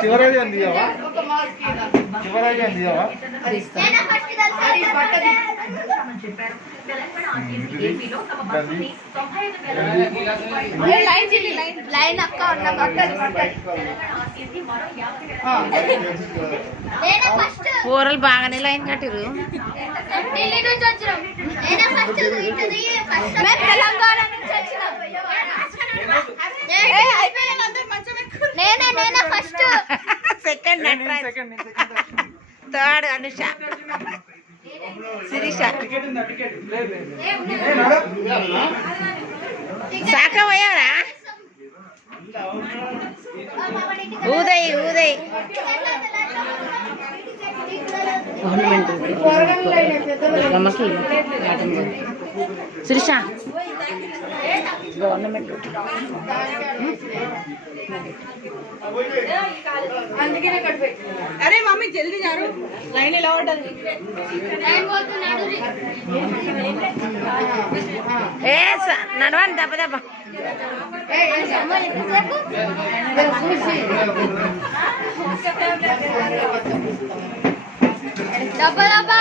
శివరాజు అంది శివరాజు అంది లైన్ అక్క కూరలు బాగానే లైన్ కట్టిరు. తెలంగాణ నుంచి వచ్చినాం. నేనే first. Second third Anusha, Sirisha, శాఖ పోయావరా? ఉదయ్ శిరీష గవర్నమెంట్. अरे मम्मी जल्दी जा रही लाइन ఎలా ఉంటది ఏ నడవండి దబ్బ దబ్బ దబ్బ దబ్బ